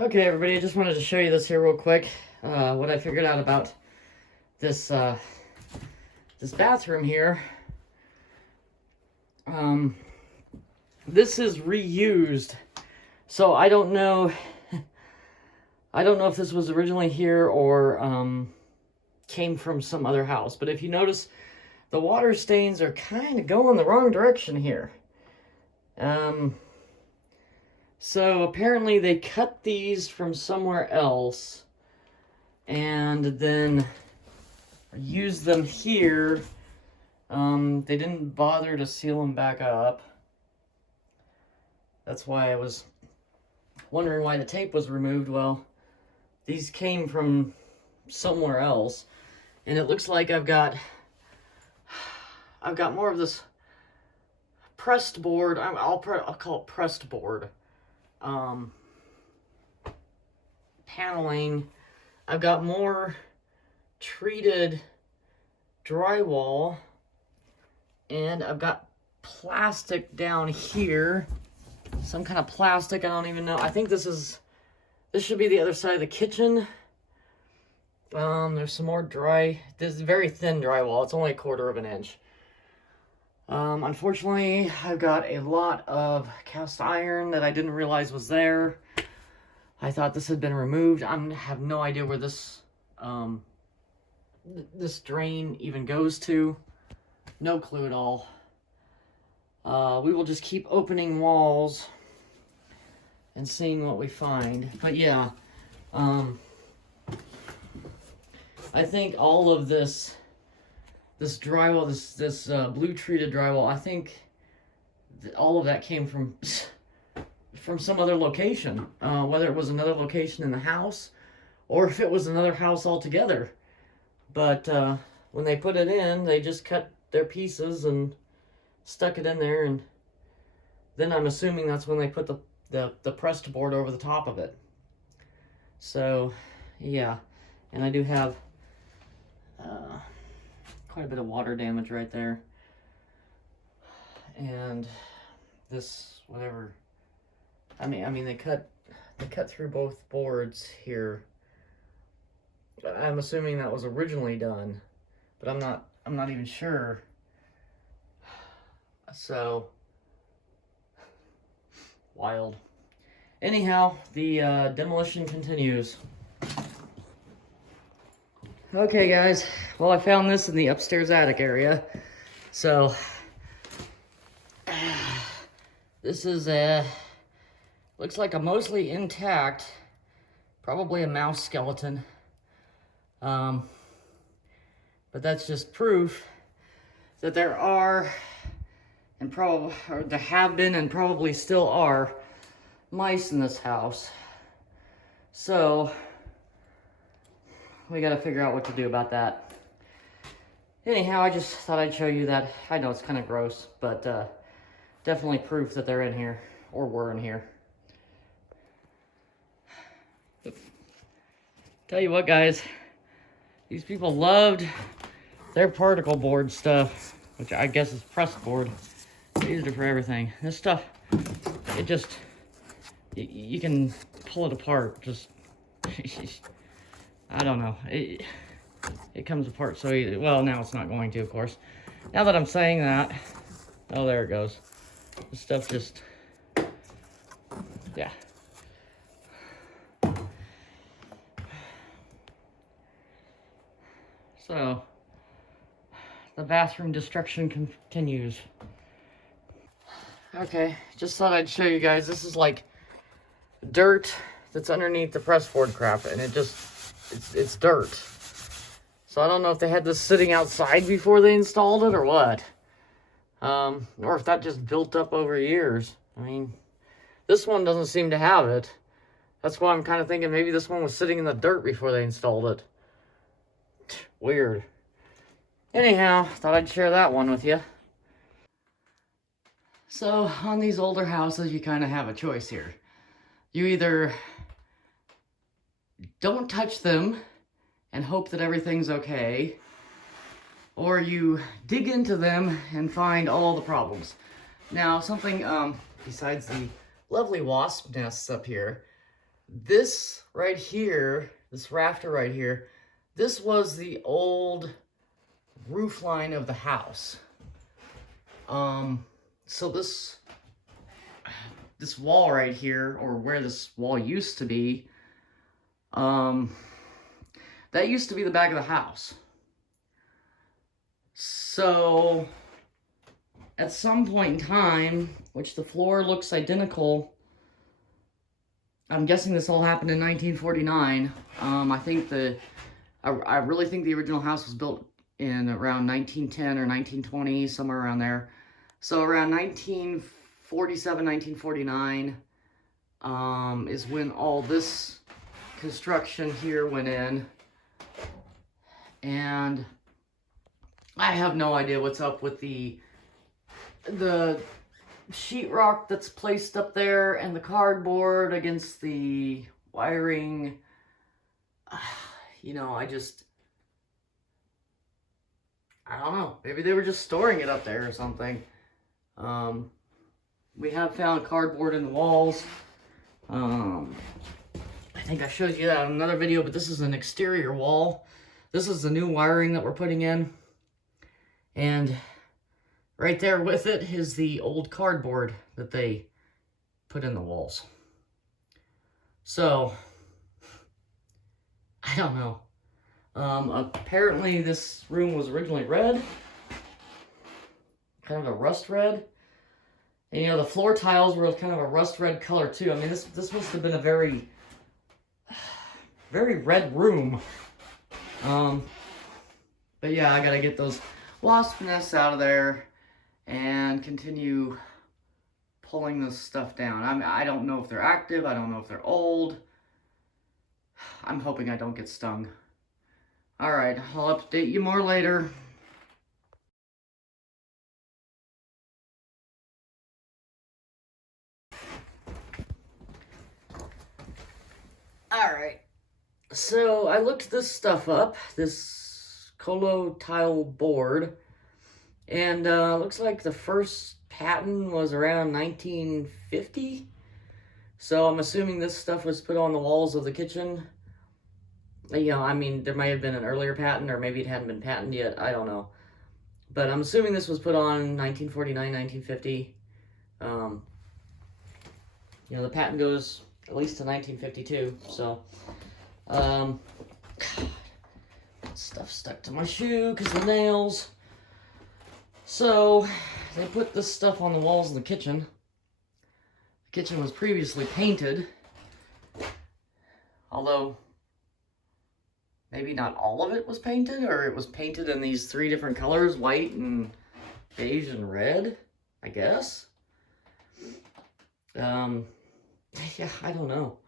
Okay, everybody, I just wanted to show you this here real quick. What I figured out about this this bathroom here. This is reused, so I don't know. I don't know if this was originally here or came from some other house. But if you notice, the water stains are kind of going the wrong direction here. So apparently they cut these from somewhere else and then used them here. They didn't bother to seal them back up. That's why I was wondering why the tape was removed. Well, these came from somewhere else, and it looks like I've got more of this pressed board. I'll call it pressed board. Paneling. I've got more treated drywall, and I've got plastic down here. Some kind of plastic, I don't even know. I think this should be the other side of the kitchen. There's some more this is very thin drywall. It's only 1/4 of an inch. Unfortunately, I've got a lot of cast iron that I didn't realize was there. I thought this had been removed. I have no idea where this this drain even goes to. No clue at all. We will just keep opening walls and seeing what we find. But yeah, I think all of this drywall, this blue treated drywall, I think all of that came from some other location. Whether it was another location in the house or if it was another house altogether. But when they put it in, they just cut their pieces and stuck it in there, and then I'm assuming that's when they put the pressed board over the top of it. So yeah, and I do have quite a bit of water damage right there, and this whatever. I mean they cut through both boards here. I'm assuming that was originally done, but I'm not even sure. So wild. Anyhow, the demolition continues. Okay, guys. Well, I found this in the upstairs attic area. So this is looks like a mostly intact, probably a mouse skeleton. But that's just proof that there are, and there have been and probably still are, mice in this house. So we got to figure out what to do about that. Anyhow, I just thought I'd show you that. I know it's kind of gross, but definitely proof that they're in here, or were in here. Tell you what, guys, these people loved their particle board stuff, which I guess is pressed board. They used it for everything. This stuff, it just, you can pull it apart. Just, I don't know. It comes apart so easy. Well, now it's not going to, of course. Now that I'm saying that, oh, there it goes. This stuff just, yeah. So, the bathroom destruction continues. Okay, just thought I'd show you guys. This is like dirt that's underneath the press board crap, and it's dirt. So I don't know if they had this sitting outside before they installed it or what. Or if that just built up over years. I mean, this one doesn't seem to have it. That's why I'm kind of thinking maybe this one was sitting in the dirt before they installed it. Weird. Anyhow, thought I'd share that one with you. So, on these older houses, you kind of have a choice here. You either don't touch them and hope that everything's okay, or you dig into them and find all the problems. Now, something besides the lovely wasp nests up here, this right here, this rafter right here, this was the old roof line of the house. So this wall right here, or where this wall used to be, that used to be the back of the house. So at some point in time, which the floor looks identical, I'm guessing this all happened in 1949. I really think the original house was built in around 1910 or 1920, somewhere around there. So around 1947, 1949 is when all this construction here went in. And I have no idea what's up with the sheetrock that's placed up there and the cardboard against the wiring. You know, I don't know. Maybe they were just storing it up there or something. We have found cardboard in the walls. I think I showed you that in another video, but this is an exterior wall. This is the new wiring that we're putting in. And right there with it is the old cardboard that they put in the walls. So, I don't know. Apparently this room was originally red. Kind of a rust red. And you know, the floor tiles were kind of a rust red color too. I mean, this must have been a very red room. But yeah, I gotta get those wasp nests out of there and continue pulling this stuff down. I mean, I don't know if they're active. I don't know if they're old. I'm hoping I don't get stung. All right, I'll update you more later. All right, so I looked this stuff up, this Colo tile board, and looks like the first patent was around 1950. So I'm assuming this stuff was put on the walls of the kitchen. You know, I mean, there might have been an earlier patent, or maybe it hadn't been patented yet. I don't know. But I'm assuming this was put on 1949, 1950. You know, the patent goes at least to 1952. So, God, stuff stuck to my shoe because of the nails. So, they put this stuff on the walls of the kitchen. The kitchen was previously painted. Although, maybe not all of it was painted, or it was painted in these 3 different colors, white and beige and red, I guess. Yeah, I don't know.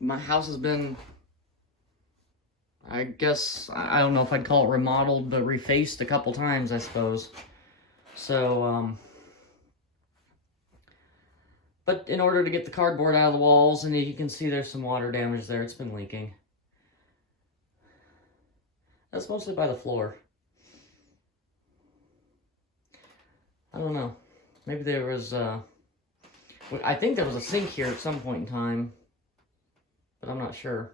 My house has been, I guess, I don't know if I'd call it remodeled, but refaced a couple times, I suppose. So, but in order to get the cardboard out of the walls, and you can see there's some water damage there, it's been leaking. That's mostly by the floor. I don't know. Maybe there was, I think there was a sink here at some point in time, but I'm not sure.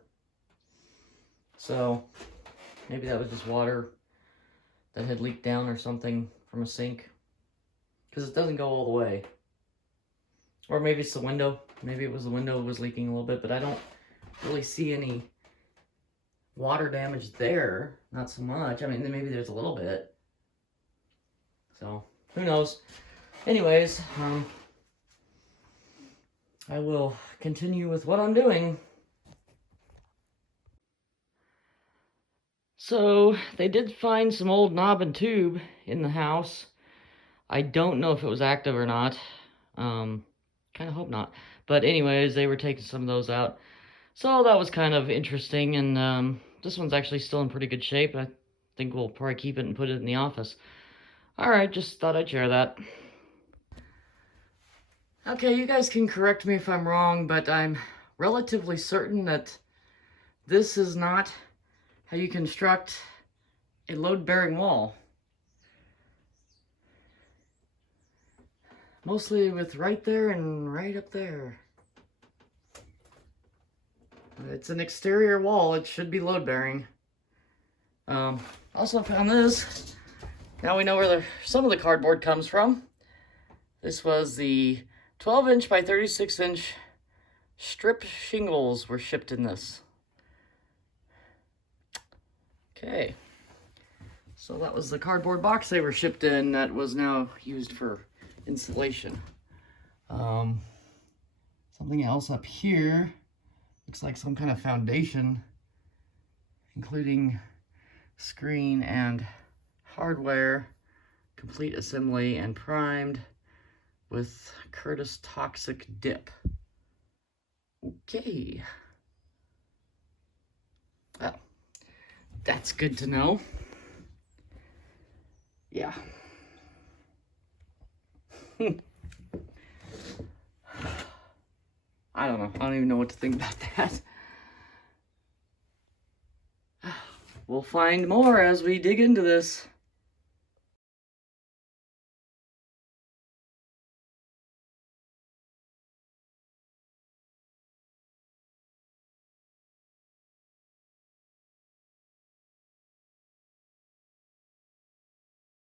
So, maybe that was just water that had leaked down or something from a sink. Because it doesn't go all the way. Or maybe it's the window. Maybe it was the window was leaking a little bit, but I don't really see any water damage there. Not so much. I mean, maybe there's a little bit. So, who knows? Anyways, I will continue with what I'm doing. So, they did find some old knob and tube in the house. I don't know if it was active or not. Kind of hope not. But anyways, they were taking some of those out. So that was kind of interesting, and this one's actually still in pretty good shape. I think we'll probably keep it and put it in the office. Alright, just thought I'd share that. Okay, you guys can correct me if I'm wrong, but I'm relatively certain that this is not how you construct a load-bearing wall. Mostly with right there and right up there. It's an exterior wall. It should be load bearing. Also found this. Now we know where some of the cardboard comes from. This was the 12-inch by 36-inch strip shingles were shipped in this. Okay. So that was the cardboard box they were shipped in that was now used for insulation. Something else up here. Looks like some kind of foundation, including screen and hardware, complete assembly, and primed with Curtis Toxic Dip. Okay. Well, that's good to know. Yeah. I don't know. I don't even know what to think about that. We'll find more as we dig into this.